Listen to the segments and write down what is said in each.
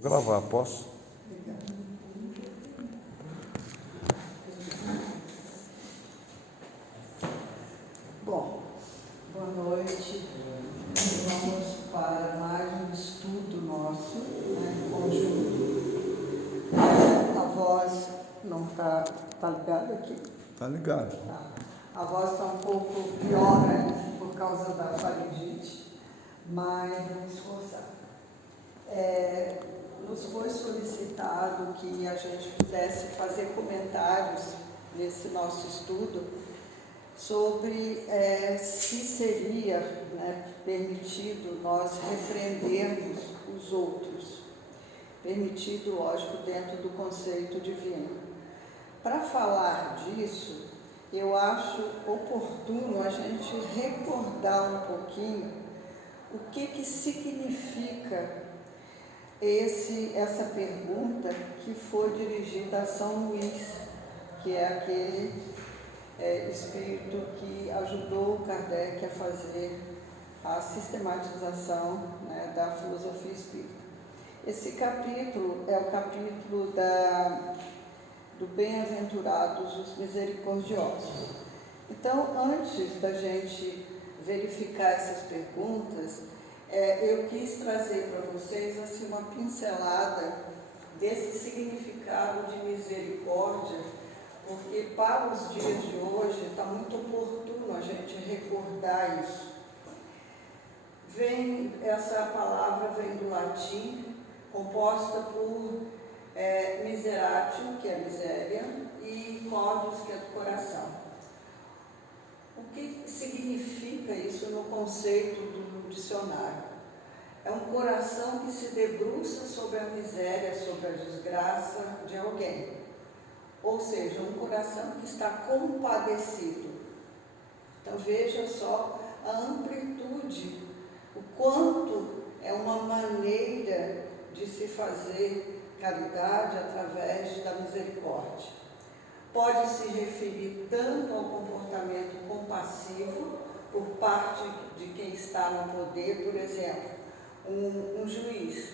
Vou gravar, posso? Bom, boa noite. Vamos para mais um estudo nosso, em conjunto. A voz não está ligada aqui? Tá ligado. Tá. A voz está um pouco pior, né, por causa da faringite, mas vamos esforçar. Nos foi solicitado que a gente pudesse fazer comentários nesse nosso estudo sobre se seria, né, permitido nós repreendermos os outros. Permitido, lógico, dentro do conceito divino. Para falar disso, eu acho oportuno a gente recordar um pouquinho o que significa essa pergunta que foi dirigida a São Luís, que é aquele espírito que ajudou Kardec a fazer a sistematização, né, da filosofia espírita. Esse capítulo é o capítulo do Bem-aventurados os misericordiosos. Então, antes da gente verificar essas perguntas, eu quis trazer para vocês assim, uma pincelada desse significado de misericórdia, porque para os dias de hoje está muito oportuno a gente recordar isso. Essa palavra vem do latim, composta por miseratio, que é miséria, e cordis, que é do coração. O que significa isso no conceito do dicionário? É um coração que se debruça sobre a miséria, sobre a desgraça de alguém. Ou seja, um coração que está compadecido. Então veja só a amplitude, o quanto é uma maneira de se fazer caridade através da misericórdia. Pode se referir tanto ao comportamento compassivo por parte de quem está no poder, por exemplo, um juiz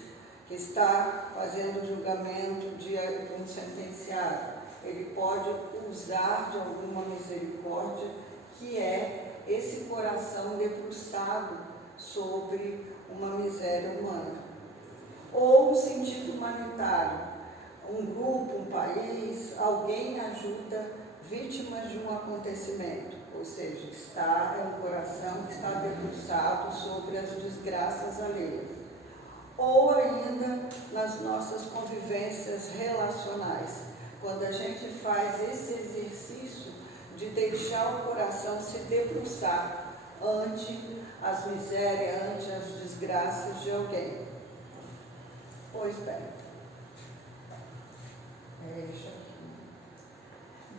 que está fazendo o julgamento de um sentenciado. Ele pode usar de alguma misericórdia, que é esse coração debruçado sobre uma miséria humana. Ou no sentido humanitário, um grupo, um país, alguém ajuda vítimas de um acontecimento, ou seja, é um coração que está debruçado sobre as desgraças alheias. Ou ainda nas nossas convivências relacionais, quando a gente faz esse exercício de deixar o coração se debruçar ante as misérias, ante as desgraças de alguém. Pois bem,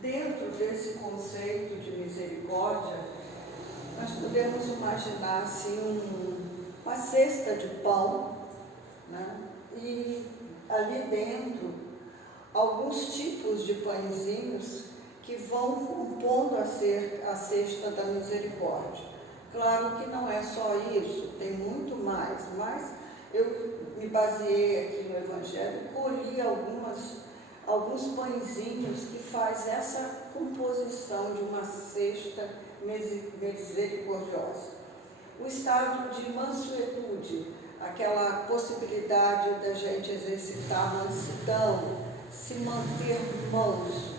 dentro desse conceito de misericórdia, nós podemos imaginar assim uma cesta de pão, né? E ali dentro alguns tipos de pãezinhos que vão compondo a cesta da misericórdia. Claro que não é só isso, tem muito mais, mas eu me baseei aqui no Evangelho, colhi alguns pãezinhos que faz essa composição de uma cesta misericordiosa. O estado de mansuetude, aquela possibilidade da gente exercitar a mansidão, se manter manso.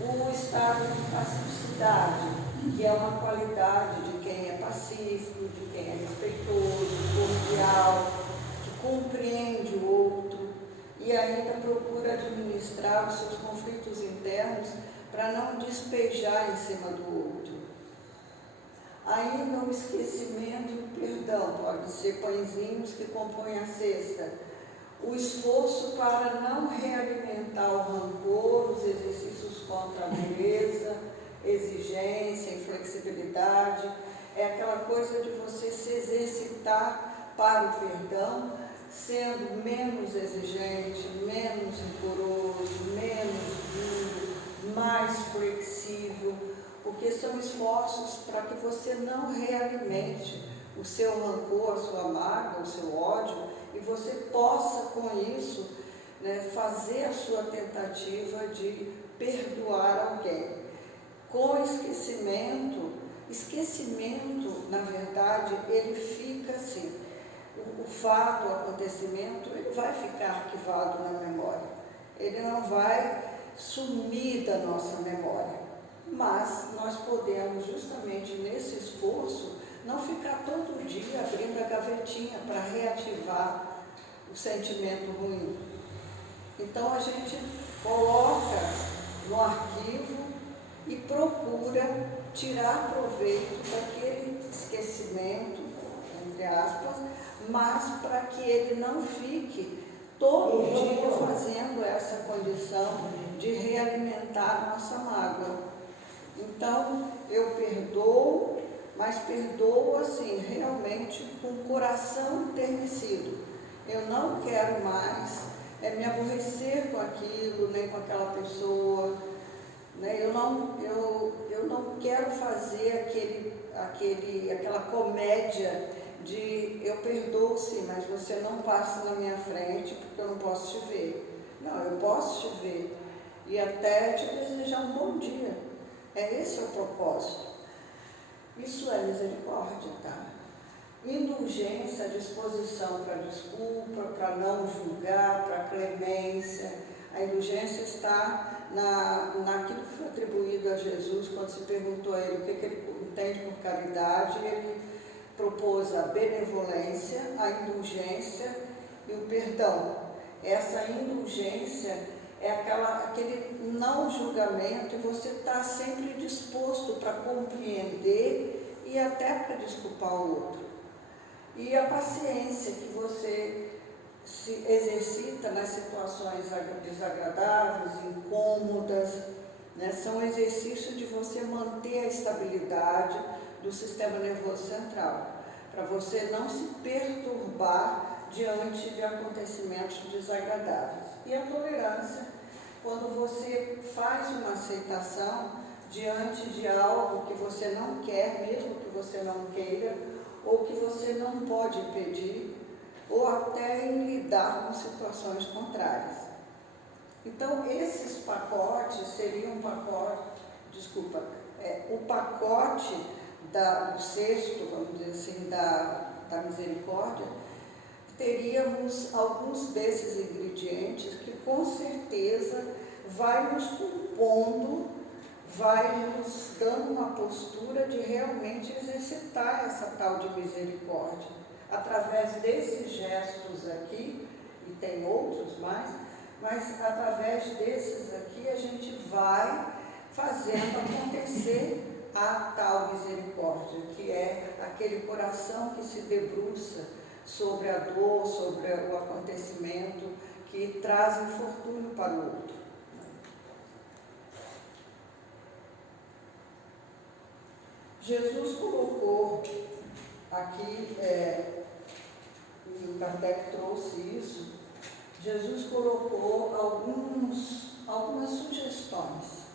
O estado de pacificidade, que é uma qualidade de quem é pacífico, de quem é respeitoso, cordial, que compreende o outro e ainda procura administrar os seus conflitos internos para não despejar em cima do outro. Ainda o esquecimento e o perdão, pode ser pãezinhos que compõem a cesta. O esforço para não realimentar o rancor, os exercícios contra a dureza, exigência, inflexibilidade, é aquela coisa de você se exercitar para o perdão, sendo menos exigente, menos rigoroso, menos duro, mais flexível, porque são esforços para que você não realimente o seu rancor, a sua mágoa, o seu ódio, e você possa com isso, né, fazer a sua tentativa de perdoar alguém. Com esquecimento, na verdade, ele fica assim, o fato, o acontecimento, ele vai ficar arquivado na memória, ele não vai sumir da nossa memória, mas nós podemos, justamente nesse esforço, não ficar todo dia abrindo a gavetinha para reativar o sentimento ruim. Então a gente coloca no arquivo e procura tirar proveito daquele esquecimento, entre aspas, mas para que ele não fique todo dia fazendo essa condição de realimentar a nossa mágoa. Então, eu perdoo, mas perdoo assim, realmente com o coração enternecido. Eu não quero mais me aborrecer com aquilo, nem com aquela pessoa, né? Eu não quero fazer aquela comédia de eu perdoo sim, mas você não passa na minha frente porque eu não posso te ver. Não, eu posso te ver e até te desejar um bom dia. Esse é o propósito. Isso é misericórdia, tá? Indulgência, disposição para desculpa, para não julgar, para clemência. A indulgência está naquilo que foi atribuído a Jesus, quando se perguntou a ele o que ele entende por caridade. Ele propôs a benevolência, a indulgência e o perdão. Essa indulgência é aquele não julgamento, e você está sempre disposto para compreender e até para desculpar o outro. E a paciência que você se exercita nas situações desagradáveis, incômodas, né? São exercícios de você manter a estabilidade do sistema nervoso central, para você não se perturbar diante de acontecimentos desagradáveis. E a tolerância, quando você faz uma aceitação diante de algo que você não quer, mesmo que você não queira, ou que você não pode impedir, ou até em lidar com situações contrárias. Então, esses pacotes seriam o pacote do sexto, vamos dizer assim, da misericórdia. Teríamos alguns desses ingredientes que com certeza vai nos compondo, vai nos dando uma postura de realmente exercitar essa tal de misericórdia. Através desses gestos aqui, e tem outros mais, mas através desses aqui a gente vai fazendo acontecer a tal misericórdia, que é aquele coração que se debruça sobre a dor, sobre o acontecimento que traz infortúnio para o outro. Jesus colocou aqui, e o Kardec trouxe isso, Jesus colocou algumas sugestões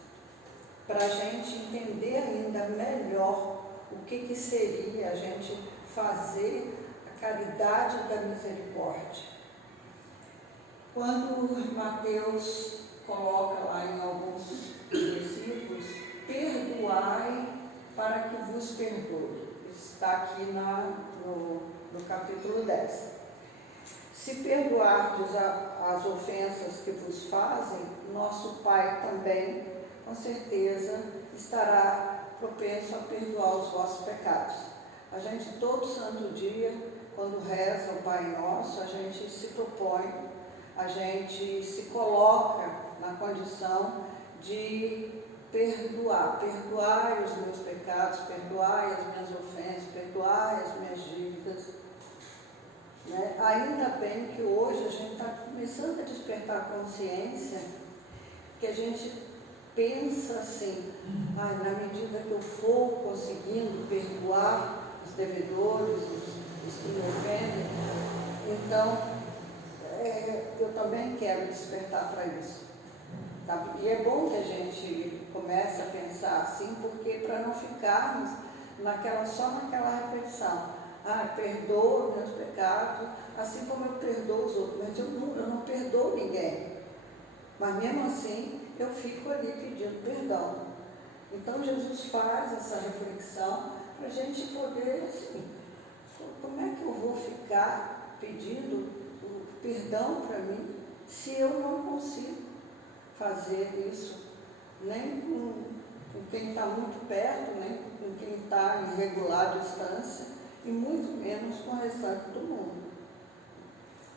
para a gente entender ainda melhor o que seria a gente fazer a caridade da misericórdia. Quando Mateus coloca lá em alguns versículos, perdoai para que vos perdoe. Está aqui no capítulo 10. Se perdoardes as ofensas que vos fazem, nosso Pai também, com certeza, estará propenso a perdoar os vossos pecados. A gente, todo santo dia, quando reza o Pai Nosso, a gente se propõe, a gente se coloca na condição de perdoar. Perdoai os meus pecados, perdoai as minhas ofensas, perdoai as minhas dívidas. Né? Ainda bem que hoje a gente está começando a despertar a consciência, que a gente pensa assim, na medida que eu for conseguindo perdoar os devedores, os que me ofendem, então eu também quero despertar para isso. Tá? E é bom que a gente comece a pensar assim, porque para não ficarmos só naquela repetição. perdoa meus pecados, assim como eu perdoo os outros. Mas eu não perdoo ninguém. Mas mesmo assim, eu fico ali pedindo perdão. Então Jesus faz essa reflexão para a gente poder, assim, como é que eu vou ficar pedindo o perdão para mim se eu não consigo fazer isso, nem com quem está muito perto, nem com quem está em regular distância, e muito menos com o restante do mundo.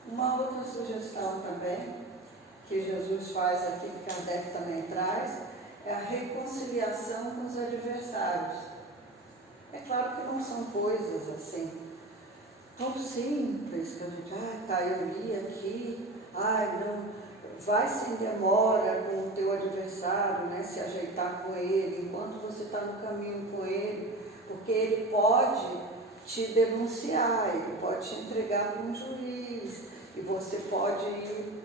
Uma outra sugestão também, que Jesus faz aqui, que Kardec também traz, é a reconciliação com os adversários. É claro que não são coisas assim tão simples, que a gente, eu li aqui, não, vai sem demora com o teu adversário, né, se ajeitar com ele, enquanto você está no caminho com ele, porque ele pode te denunciar, ele pode te entregar para um juiz, e você pode ir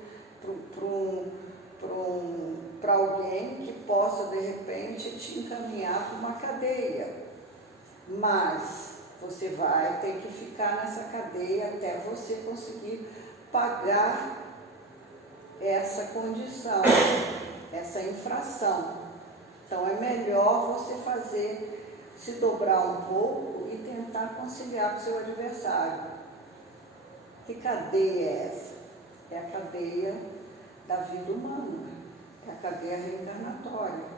para alguém que possa, de repente, te encaminhar para uma cadeia. Mas você vai ter que ficar nessa cadeia até você conseguir pagar essa condição, essa infração. Então é melhor você se dobrar um pouco e tentar conciliar com o seu adversário. Que cadeia é essa? É a cadeia da vida humana, é a cadeia reencarnatória.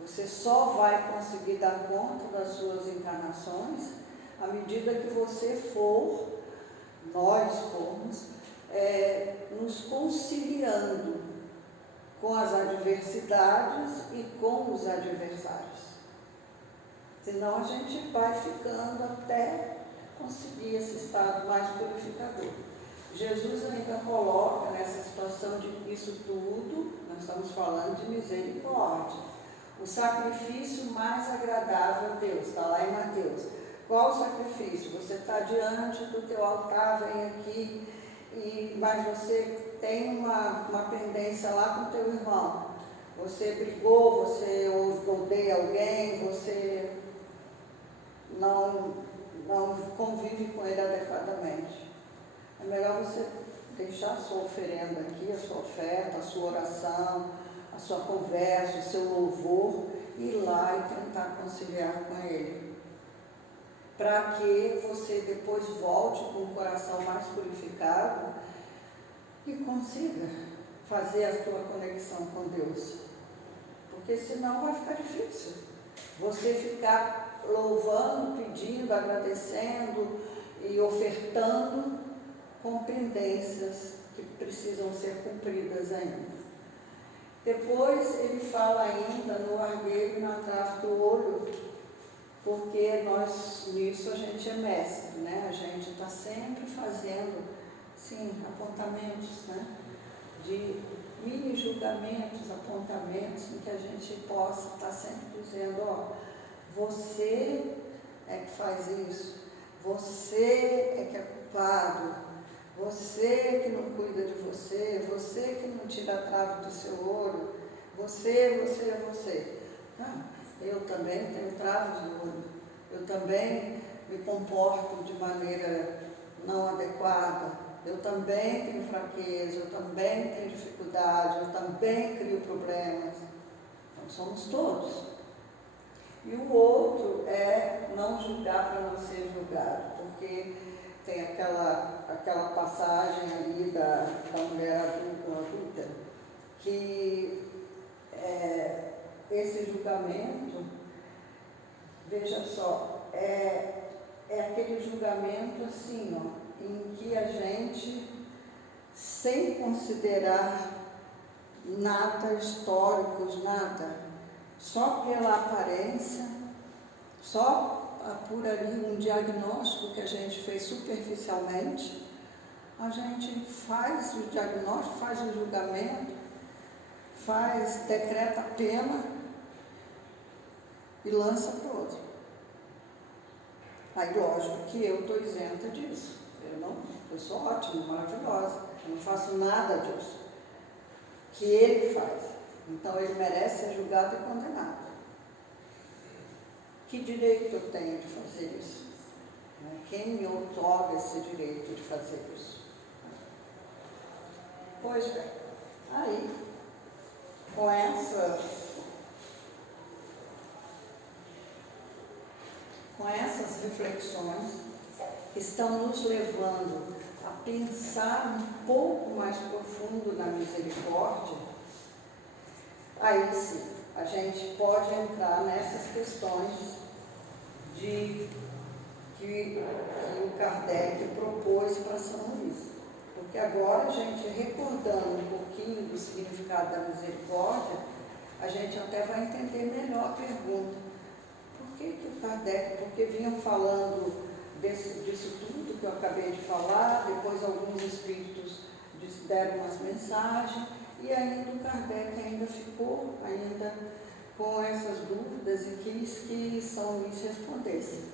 Você só vai conseguir dar conta das suas encarnações à medida que nós formos, nos conciliando com as adversidades e com os adversários. Senão a gente vai ficando até conseguir esse estado mais purificador. Jesus ainda coloca nessa situação de isso tudo, nós estamos falando de misericórdia. O sacrifício mais agradável a Deus, está lá em Mateus. Qual o sacrifício? Você está diante do teu altar, vem aqui, mas você tem uma pendência lá com o teu irmão. Você brigou, você odeia alguém, você não convive com ele adequadamente. É melhor você deixar a sua oferenda aqui, a sua oferta, a sua oração, a sua conversa, o seu louvor, ir lá e tentar conciliar com ele. Para que você depois volte com o coração mais purificado e consiga fazer a sua conexão com Deus. Porque senão vai ficar difícil. Você ficar louvando, pedindo, agradecendo e ofertando com pendências que precisam ser cumpridas ainda. Depois ele fala ainda no argueiro e na trave do olho, porque nisso a gente é mestre, né? A gente está sempre fazendo, sim, apontamentos, né? De mini julgamentos, apontamentos, em que a gente possa estar sempre dizendo, você é que faz isso, você é que é culpado, você que não cuida de você que não tira a trave do seu ouro, você. Eu também tenho traves no olho, eu também me comporto de maneira não adequada, eu também tenho fraqueza, eu também tenho dificuldade, eu também crio problemas. Então somos todos. E o outro é não julgar para não ser julgado, porque tem aquela passagem ali da mulher adulta, que esse julgamento, veja só, é aquele julgamento assim, em que a gente, sem considerar nada históricos, nada, só pela aparência, só por ali um diagnóstico que a gente fez superficialmente, a gente faz o diagnóstico, faz o julgamento, decreta a pena e lança para o outro. Aí, lógico que eu estou isenta disso. Eu sou ótima, maravilhosa, eu não faço nada disso que ele faz. Então ele merece ser julgado e condenado. Que direito eu tenho de fazer isso? Né? Quem me outorga esse direito de fazer isso? Pois bem, aí, com essas reflexões que estão nos levando a pensar um pouco mais profundo na misericórdia, aí sim, a gente pode entrar nessas questões que o Kardec propôs para São Luís. Porque agora, a gente recordando um pouquinho do significado da misericórdia, a gente até vai entender melhor a pergunta. Por que o Kardec, porque vinham falando disso tudo que eu acabei de falar, depois alguns espíritos deram umas mensagens, e ainda o Kardec ainda ficou com essas dúvidas e quis que São Luís respondesse.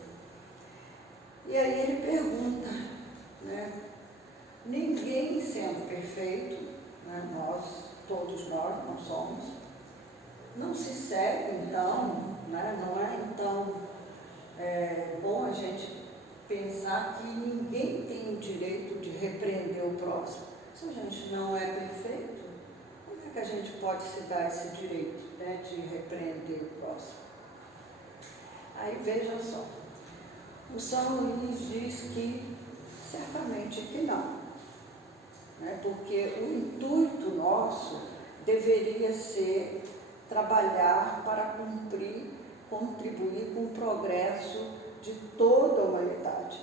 E aí ele pergunta, né? Ninguém sendo perfeito, né? Todos nós não somos, não se segue então, né? Não é então bom a gente pensar que ninguém tem o direito de repreender o próximo. Se a gente não é perfeito, como é que a gente pode se dar esse direito, né, de repreender o próximo? Aí veja só, o São Luís diz que certamente que não, né, porque o intuito nosso deveria ser trabalhar para contribuir com o progresso de toda a humanidade,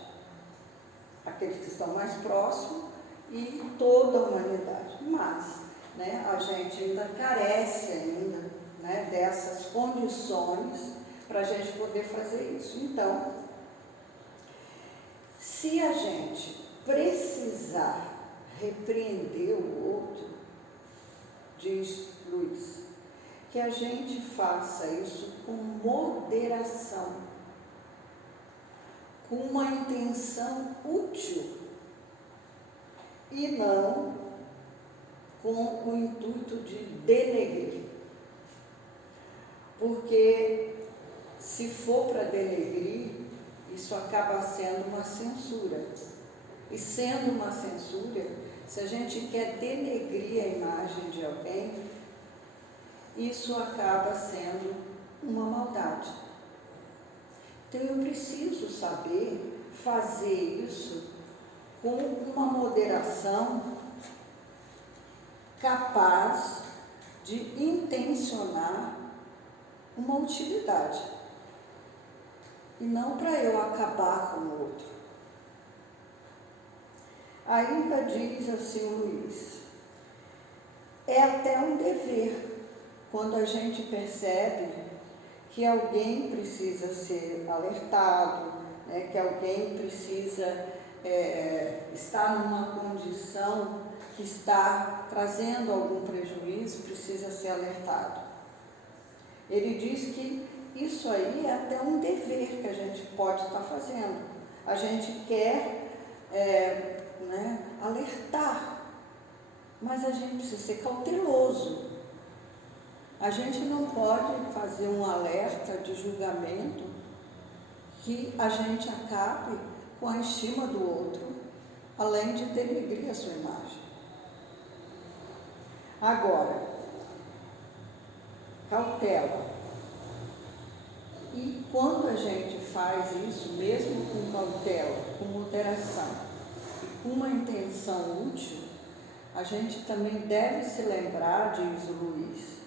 aqueles que estão mais próximos e toda a humanidade. Mas, né, a gente ainda carece né, dessas condições para a gente poder fazer isso. Então, se a gente precisar repreender o outro, diz Luís, que a gente faça isso com moderação, com uma intenção útil e não com o intuito de denegrir. Porque se for para denegrir, isso acaba sendo uma censura. E sendo uma censura, se a gente quer denegrir a imagem de alguém, isso acaba sendo uma maldade. Então eu preciso saber fazer isso com uma moderação capaz de intencionar uma utilidade e não para eu acabar com o outro. Ainda diz assim o Luís, é até um dever quando a gente percebe que alguém precisa ser alertado, né, que alguém precisa estar numa condição que está trazendo algum prejuízo, precisa ser alertado. Ele diz que isso aí é até um dever que a gente pode estar fazendo. A gente quer né, alertar, mas a gente precisa ser cauteloso. A gente não pode fazer um alerta de julgamento que a gente acabe com a estima do outro, além de denegrir a sua imagem. Agora, cautela. E quando a gente faz isso, mesmo com cautela, com moderação e com uma intenção útil, a gente também deve se lembrar, diz o Luís,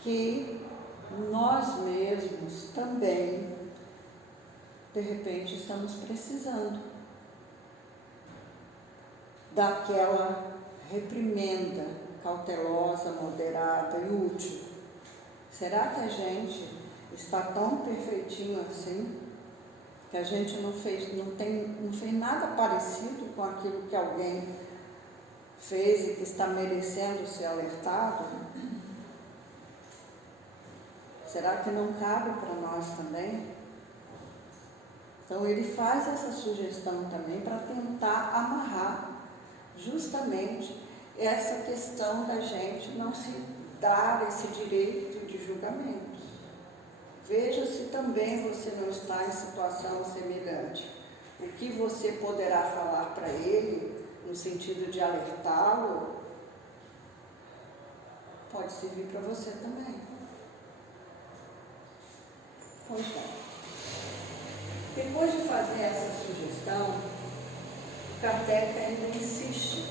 que nós mesmos também, de repente, estamos precisando daquela reprimenda cautelosa, moderada e útil. Será que a gente está tão perfeitinho assim, que a gente não fez nada parecido com aquilo que alguém fez e que está merecendo ser alertado? Será que não cabe para nós também? Então ele faz essa sugestão também para tentar amarrar justamente essa questão da gente não se dar esse direito de julgamento. Veja se também você não está em situação semelhante. o que você poderá falar para ele, no sentido de alertá-lo, pode servir para você também. Pois bem. Depois de fazer essa sugestão, Kardec ainda insiste.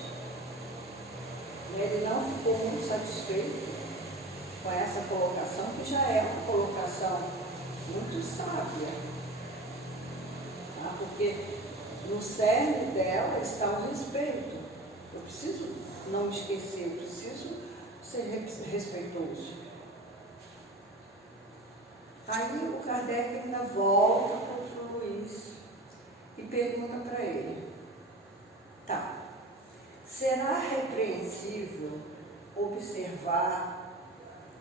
Ele não ficou muito satisfeito com essa colocação, que já é uma colocação muito sábia, tá? Porque no cerne dela está o respeito. Eu preciso não esquecer, eu preciso ser respeitoso. Aí o Kardec ainda volta para o Luiz e pergunta para ele: tá, será repreensível observar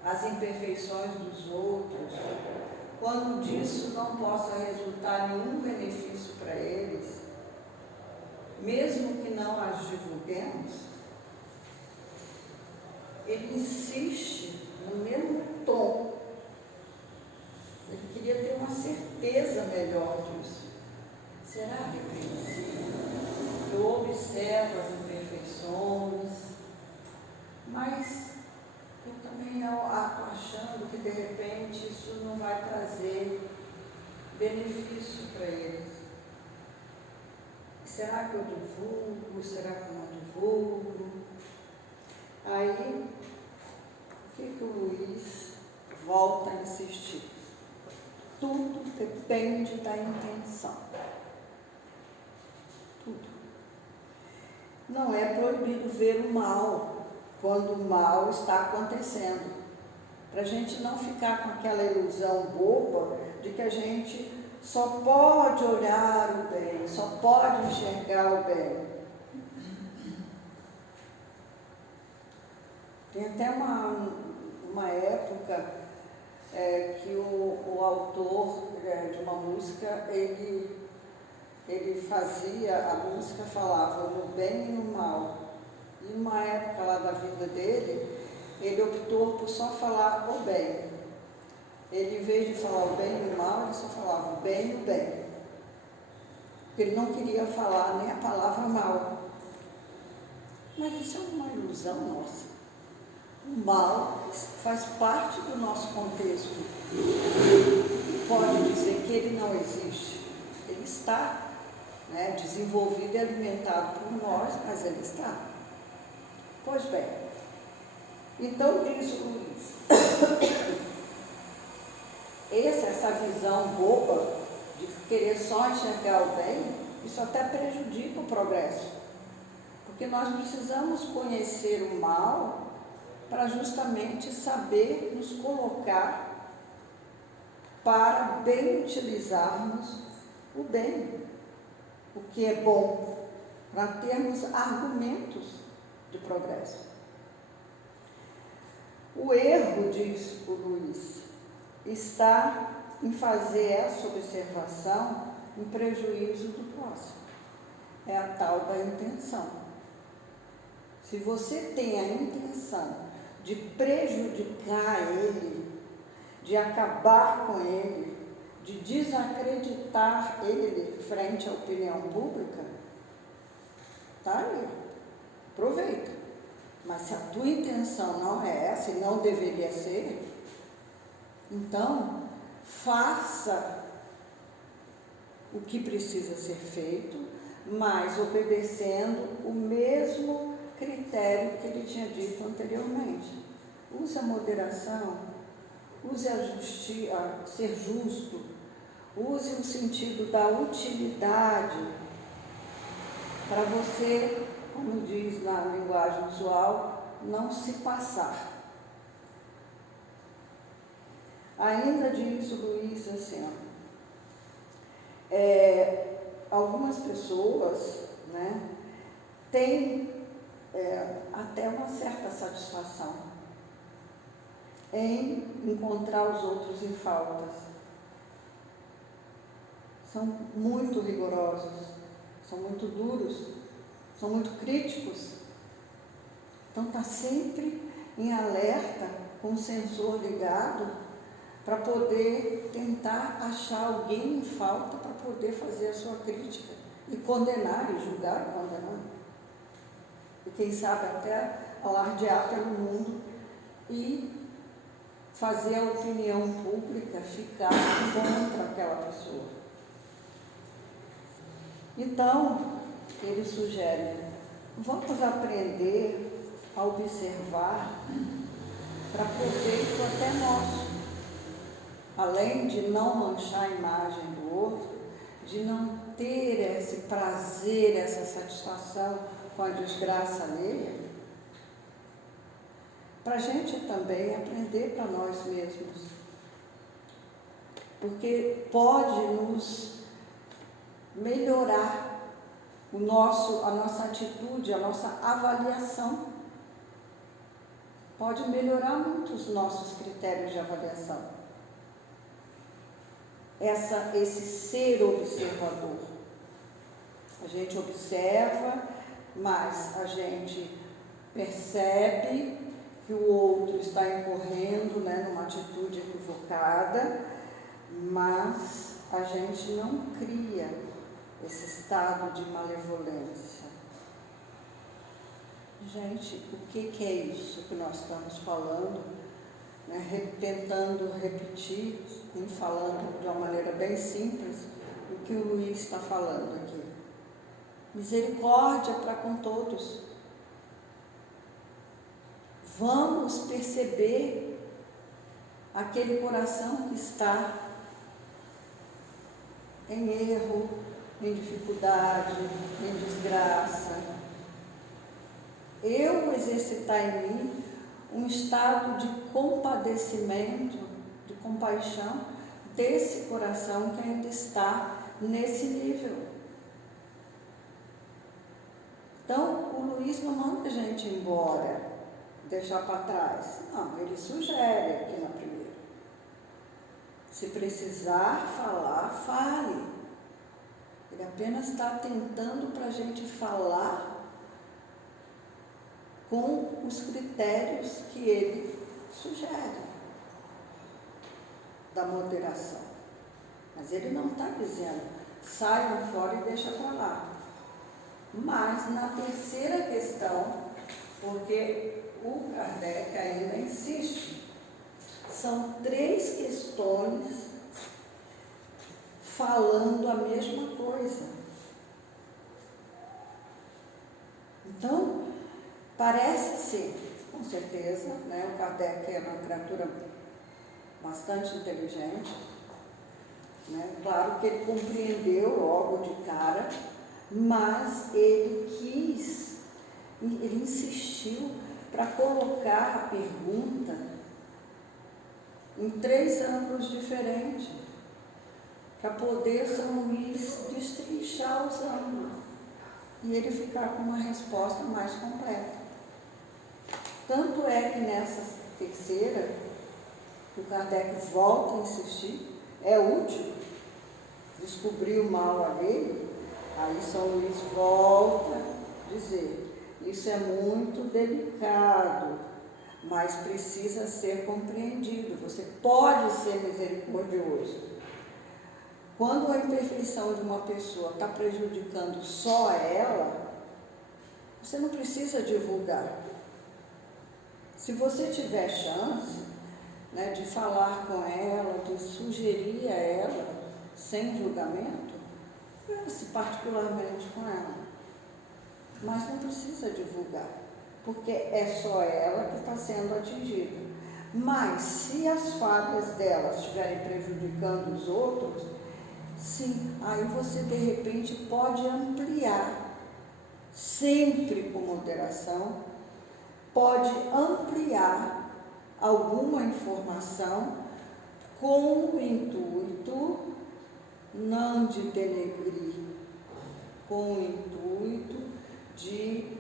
as imperfeições dos outros, quando disso não possa resultar nenhum benefício para eles, mesmo que não as divulguemos? Ele insiste no mesmo tom. Ele queria ter uma certeza melhor disso. Será repreensível? Eu observo as imperfeições, mas eu também estou achando que de repente isso não vai trazer benefício para eles. Será que eu divulgo? Será que eu não divulgo? Aí, o que o Luiz volta a insistir? Tudo depende da intenção. Tudo. Não é proibido ver o mal quando o mal está acontecendo. Para a gente não ficar com aquela ilusão boba de que a gente só pode olhar o bem, só pode enxergar o bem. Tem até uma época que o autor de uma música, ele fazia, a música falava no bem e no mal. E numa época lá da vida dele, ele optou por só falar o bem. Ele, em vez de falar o bem e o mal, ele só falava o bem e o bem. Porque ele não queria falar nem a palavra mal. Mas isso é uma ilusão nossa. O mal faz parte do nosso contexto. Pode dizer que ele não existe. Ele está, né, desenvolvido e alimentado por nós, mas ele está. Pois bem, então diz o Luiz, essa visão boba de querer só enxergar o bem, isso até prejudica o progresso. Porque nós precisamos conhecer o mal para justamente saber nos colocar para bem utilizarmos o bem, o que é bom, para termos argumentos de progresso. O erro, diz o Luiz, está em fazer essa observação em prejuízo do próximo. É a tal da intenção. Se você tem a intenção de prejudicar ele, de acabar com ele, de desacreditar ele frente à opinião pública, tá aí, aproveita. Mas se a tua intenção não é essa e não deveria ser, então faça o que precisa ser feito, mas obedecendo o mesmo critério que ele tinha dito anteriormente. Use a moderação, use a ser justo, use o sentido da utilidade para você, como diz na linguagem usual, não se passar. Ainda diz o Luiz assim, algumas pessoas, né, têm até uma certa satisfação em encontrar os outros em faltas. São muito rigorosos, são muito duros, são muito críticos. Então está sempre em alerta, com o sensor ligado, para poder tentar achar alguém em falta para poder fazer a sua crítica e condenar, e julgar e condenar. E quem sabe até alardear pelo mundo e fazer a opinião pública ficar contra aquela pessoa. Então, ele sugere, vamos aprender a observar para proveito até nosso. Além de não manchar a imagem do outro, de não ter esse prazer, essa satisfação com a desgraça alheia, para a gente também aprender para nós mesmos. Porque pode nos melhorar a nossa atitude, a nossa avaliação. Pode melhorar muito os nossos critérios de avaliação. Esse ser observador. A gente observa, mas a gente percebe que o outro está incorrendo, numa atitude equivocada, mas a gente não cria esse estado de malevolência. Gente, o que é isso que nós estamos falando? Tentando repetir, falando de uma maneira bem simples, o que o Luiz está falando aqui. Misericórdia para com todos. Vamos perceber aquele coração que está em erro, em dificuldade, em desgraça. Eu exercitar em mim um estado de compadecimento, de compaixão desse coração que ainda está nesse nível. Então, o Luiz não manda a gente embora, deixar para trás. Não, ele sugere aqui na primeira. Se precisar falar, fale. Ele apenas está tentando para a gente falar com os critérios que ele sugere da moderação. Mas ele não está dizendo, saiam fora e deixa para lá. Mas na terceira questão, porque o Kardec ainda insiste, são 3 questões falando a mesma coisa. Então, parece ser, com certeza, o Kardec é uma criatura bastante inteligente, claro que ele compreendeu logo de cara, mas ele insistiu para colocar a pergunta em 3 ângulos diferentes, para poder São Luís destrinchar os ângulos e ele ficar com uma resposta mais completa. Tanto é que nessa terceira, o Kardec volta a insistir, é útil descobrir o mal alheio. Aí São Luís volta a dizer, isso é muito delicado, mas precisa ser compreendido. Você pode ser misericordioso. Quando a imperfeição de uma pessoa está prejudicando só ela, você não precisa divulgar. Se você tiver chance, de falar com ela, de sugerir a ela, sem julgamento, converse particularmente com ela. Mas não precisa divulgar, porque é só ela que está sendo atingida. Mas se as falhas dela estiverem prejudicando os outros, sim, aí você de repente pode ampliar, sempre com moderação, pode ampliar alguma informação com o intuito não de denegrir, com o intuito de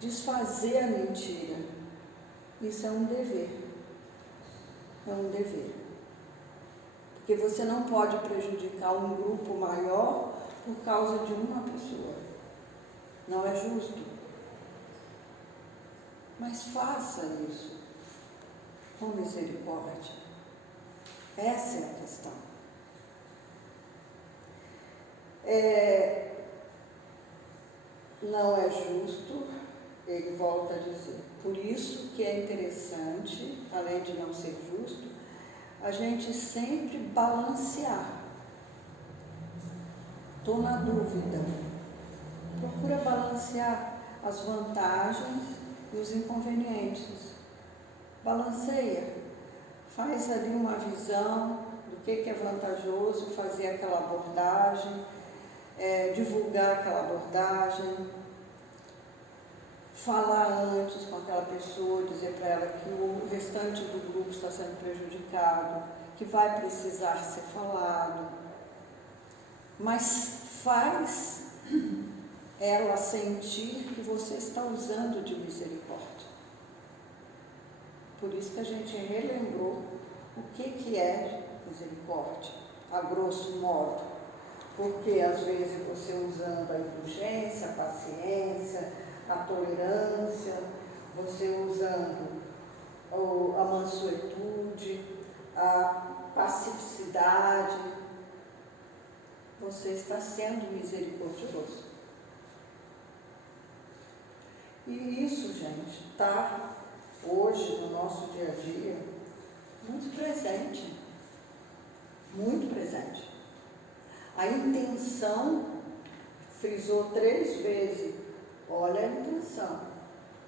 desfazer a mentira. Isso é um dever. É um dever. Porque você não pode prejudicar um grupo maior por causa de uma pessoa. Não é justo. Mas faça isso com misericórdia. Essa é a questão. Não é justo, ele volta a dizer. Por isso que é interessante, além de não ser justo, a gente sempre balancear. Estou na dúvida. Procura balancear as vantagens e os inconvenientes. Balanceia. Faz ali uma visão do que é vantajoso, fazer aquela abordagem, divulgar aquela abordagem, falar antes com aquela pessoa, dizer para ela que o restante do grupo está sendo prejudicado, que vai precisar ser falado, mas faz ela sentir que você está usando de misericórdia. Por isso que a gente relembrou o que é misericórdia, a grosso modo, porque às vezes você usando a indulgência, a paciência, a tolerância, você usando a mansuetude, a pacificidade, você está sendo misericordioso. E isso, gente, está hoje no nosso dia a dia muito presente. Muito presente. A intenção, frisou 3 vezes, olha a intenção.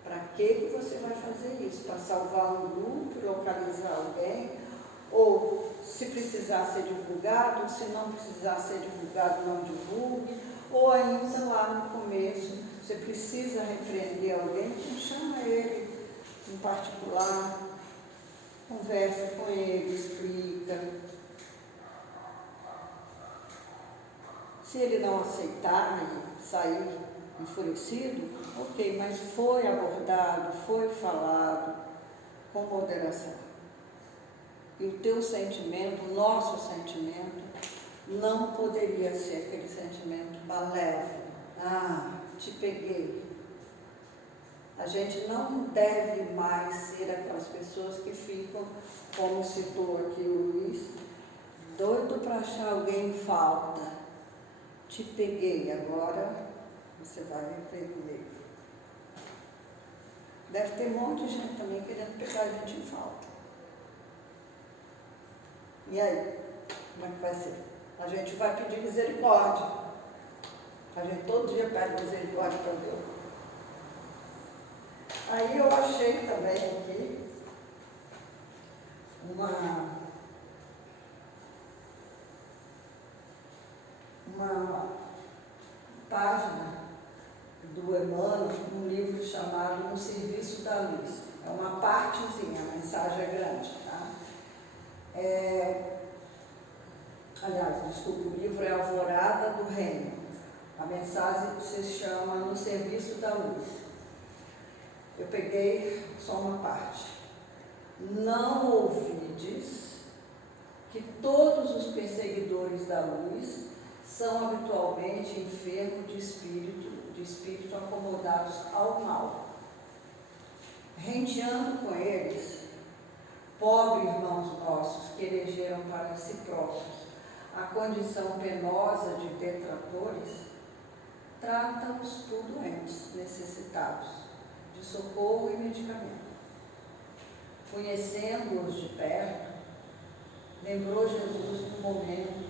Para que você vai fazer isso? Para salvar um grupo, localizar alguém? Ou se precisar ser divulgado, se não precisar ser divulgado, não divulgue? Ou ainda lá no começo, você precisa repreender alguém, então chama ele em particular, conversa com ele, explica. Se ele não aceitar e sair enfurecido, ok, mas foi abordado, foi falado com moderação. E o teu sentimento, o nosso sentimento, não poderia ser aquele sentimento malévolo. Te peguei. A gente não deve mais ser aquelas pessoas que ficam, como citou aqui o Luiz, doido para achar alguém em falta. Te peguei, agora você vai viver comigo. Deve ter um monte de gente também querendo pegar a gente em falta. E aí, como é que vai ser? A gente vai pedir misericórdia. A gente todo dia pede misericórdia para Deus. Aí eu achei também aqui uma página do Emmanuel, um livro chamado No Serviço da Luz. É uma partezinha, a mensagem é grande, tá? Aliás, desculpa, o livro é Alvorada do Reino. A mensagem se chama No Serviço da Luz. Eu peguei só uma parte. Não ouvides que todos os perseguidores da luz são habitualmente enfermos de espírito acomodados ao mal. Renteando com eles, pobres irmãos nossos que elegeram para si próprios a condição penosa de detratores, trata-os por doentes, necessitados de socorro e medicamento. Conhecendo-os de perto, lembrou Jesus no momento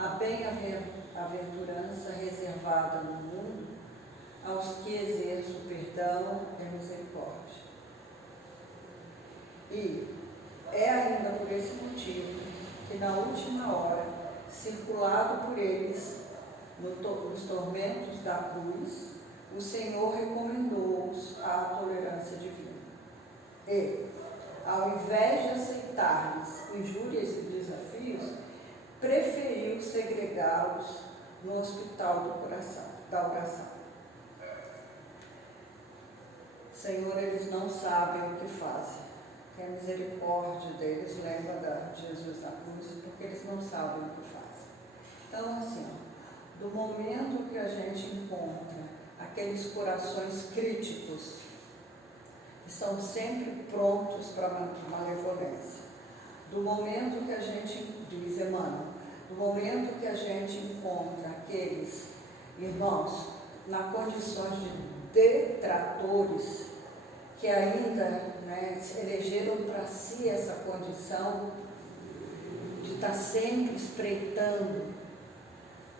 a bem-aventurança reservada no mundo aos que exercem o perdão e a misericórdia. E é ainda por esse motivo que na última hora, circulado por eles nos tormentos da cruz, o Senhor recomendou-os à tolerância divina. E, ao invés de aceitar-lhes injúrias e desafios, preferiu segregá-los no hospital da oração. Senhor, eles não sabem o que fazem. Que a misericórdia deles lembra de Jesus na cruz, porque eles não sabem o que fazem. Então, assim, do momento que a gente encontra aqueles corações críticos, que estão sempre prontos para malevolência, do momento que a gente, diz Emmanuel, do momento que a gente encontra aqueles irmãos na condição de detratores, que ainda, né, elegeram para si essa condição de estar sempre espreitando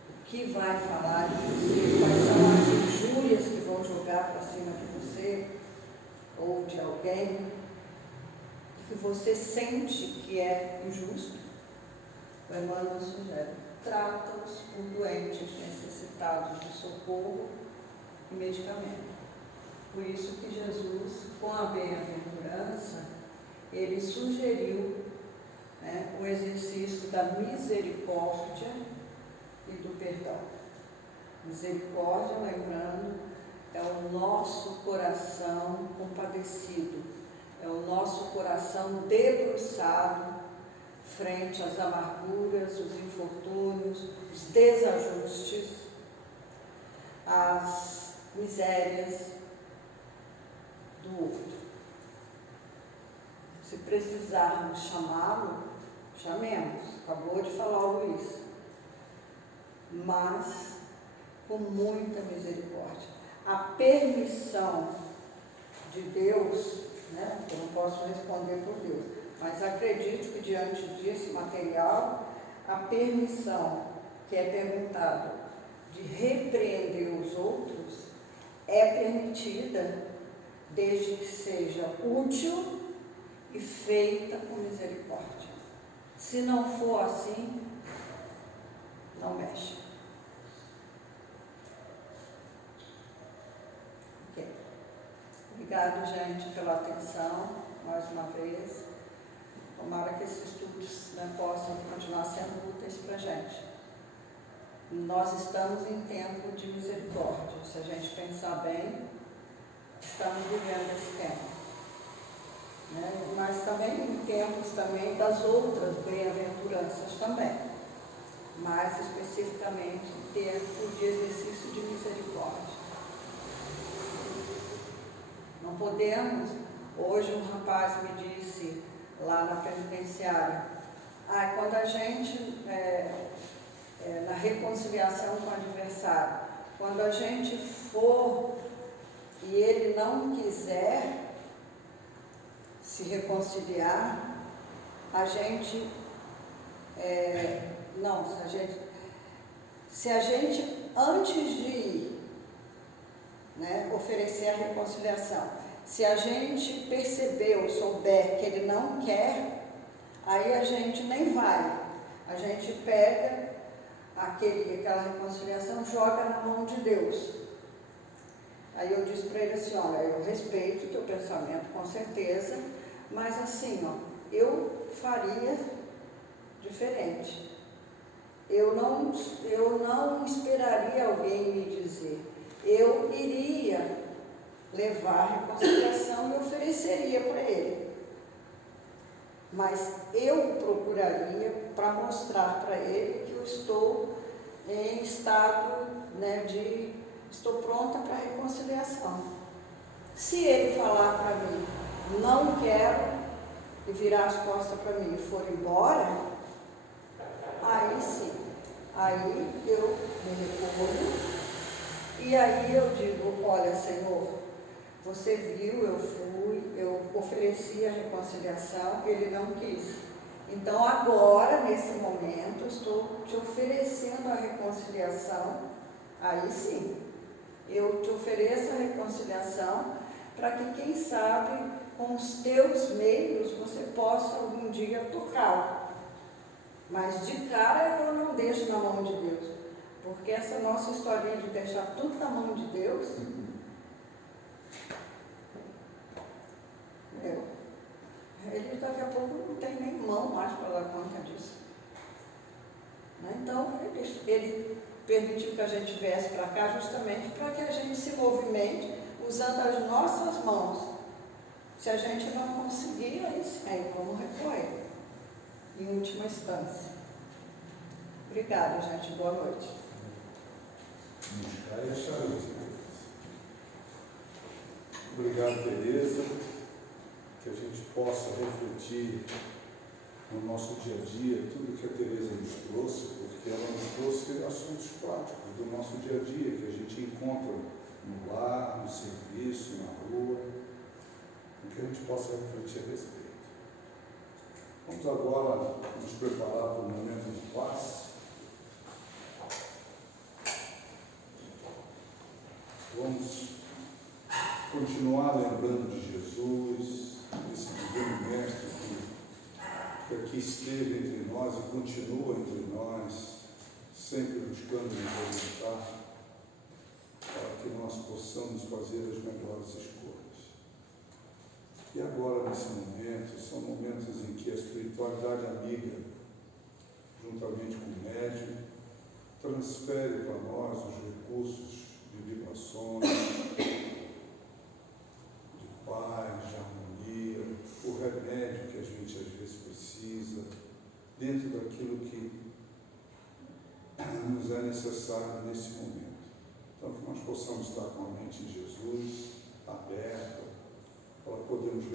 o que vai falar de você, quais são as injúrias que vão jogar para cima de você ou de alguém, que você sente que é injusto. O Emmanuel sugere: trata-os por doentes necessitados de socorro e medicamento. Por isso que Jesus, com a bem-aventurança, ele sugeriu, né, o exercício da misericórdia e do perdão. Misericórdia, lembrando, é o nosso coração compadecido, é o nosso coração debruçado frente às amarguras, os infortúnios, os desajustes, as misérias do outro. Se precisarmos chamá-lo, chamemos. Acabou de falar o Luiz. Mas com muita misericórdia. A permissão de Deus, né, eu não posso responder por Deus, mas acredito que diante desse material, a permissão que é perguntada de repreender os outros é permitida desde que seja útil e feita com misericórdia. Se não for assim, não mexe. Ok. Obrigado, gente, pela atenção, mais uma vez. Tomara que esses estudos, né, possam continuar sendo úteis para a gente. Nós estamos em tempo de misericórdia. Se a gente pensar bem, estamos vivendo esse tempo. Né? Mas também em tempos também das outras bem-aventuranças também. Mais especificamente, tempo de exercício de misericórdia. Não podemos. Hoje um rapaz me disse lá na penitenciária, quando a gente, na reconciliação com o adversário, quando a gente for e ele não quiser se reconciliar, a gente, se a gente antes de ir, né, oferecer a reconciliação, se a gente perceber ou souber que ele não quer, aí a gente nem vai. A gente pega aquela reconciliação, joga na mão de Deus. Aí eu disse para ele assim: olha, eu respeito o teu pensamento com certeza, mas assim, eu faria diferente. Eu não esperaria alguém me dizer. Eu iria levar a reconciliação e ofereceria para ele. Mas eu procuraria para mostrar para ele que eu estou em estado, né, estou pronta para a reconciliação. Se ele falar para mim, não quero, e virar as costas para mim e for embora, aí sim, aí eu me recolho, e aí eu digo: olha, Senhor, você viu, eu ofereci a reconciliação, ele não quis. Então agora, nesse momento, eu estou te oferecendo a reconciliação, aí sim, eu te ofereço a reconciliação para que, quem sabe, com os teus meios, você possa algum dia tocá-lo. Mas de cara eu não deixo na mão de Deus, porque essa nossa historinha de deixar tudo na mão de Deus, ele daqui a pouco não tem nem mão mais para dar conta disso. Então, ele permitiu que a gente viesse para cá justamente para que a gente se movimente usando as nossas mãos. Se a gente não conseguir, aí sim, vamos recorrer, em última instância. Obrigada, gente. Boa noite. Obrigado, Tereza. Que a gente possa refletir no nosso dia a dia, tudo que a Tereza nos trouxe, porque ela nos trouxe assuntos práticos do nosso dia a dia, que a gente encontra no lar, no serviço, na rua, que a gente possa refletir a respeito. Vamos agora nos preparar para o momento de paz. Vamos continuar lembrando de Jesus, esse divino mestre que aqui esteve entre nós e continua entre nós, sempre buscando nos orientar, para que nós possamos fazer as melhores escolhas. E agora, nesse momento, são momentos em que a espiritualidade amiga, juntamente com o médium, transfere para nós os recursos de vibrações, de paz, de harmonia, o remédio que a gente às vezes precisa, dentro daquilo que nos é necessário nesse momento. Então, que nós possamos estar com a mente em Jesus aberta, para podermos